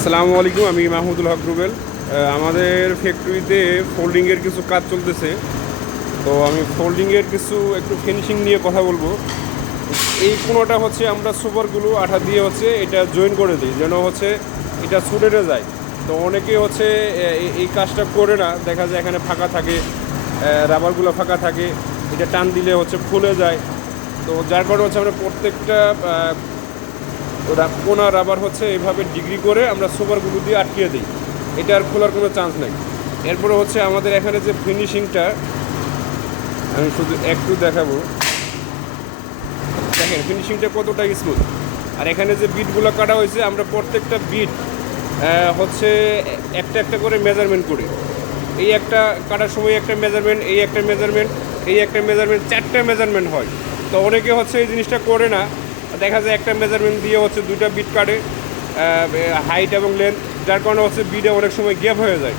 আসসালামু আলাইকুম, আমি মাহমুদুল হক রুবেল। আমাদের ফ্যাক্টরিতে ফোল্ডিংয়ের কিছু কাজ চলতেছে। তো আমি ফোল্ডিংয়ের কিছু একটু ফিনিশিং নিয়ে কথা বলবো। এই কোনোটা হচ্ছে আমরা সুপারগুলো আঠা দিয়ে হচ্ছে এটা জয়েন করে দিই, যেন হচ্ছে এটা ছুটে যায়। তো অনেকে হচ্ছে এই কাজটা করে না, দেখা যায় এখানে ফাঁকা থাকে, রাবারগুলো ফাঁকা থাকে, এটা টান দিলে হচ্ছে খুলে যায়। তো যার কারণে হচ্ছে আমরা প্রত্যেকটা কোনা রাবার হচ্ছে এইভাবে ডিগ্রি করে আমরা সুপারগুলো দিয়ে আটকিয়ে দিই, এটা আর খোলার কোনো চান্স নেই। এরপরে হচ্ছে আমাদের এখানে যে ফিনিশিংটা আমি শুধু একটু দেখাবো, দেখেন ফিনিশিংটা কতটা স্মুথ। আর এখানে যে বিটগুলো কাটা হয়েছে আমরা প্রত্যেকটা বিট হচ্ছে একটা একটা করে মেজারমেন্ট করি। এই একটা কাটার সময় একটা মেজারমেন্ট, এই একটা মেজারমেন্ট, এই একটা মেজারমেন্ট, চারটা মেজারমেন্ট হয়। তো অনেকে হচ্ছে এই জিনিসটা করে না, দেখা যায় একটা মেজারমেন্ট দিয়ে হচ্ছে দুইটা বিট কাটে, হাইট এবং লেন্থ, যার কারণে হচ্ছে বিটে অনেক সময় গ্যাপ হয়ে যায়।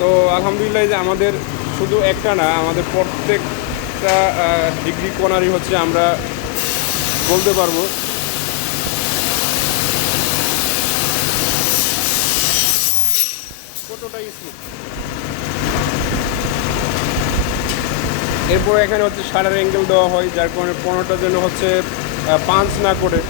তো আলহামদুলিল্লাহ যে আমাদের শুধু একটা না, আমাদের প্রত্যেকটা ডিগ্রি কোনারই হচ্ছে আমরা বলতে পারবো কতটা স্মুথ। এরপর এখানে হচ্ছে শাটার অ্যাঙ্গেল দেওয়া হয়, যার কারণে পনেরোটা যেন হচ্ছে পাঞ্চ না করে।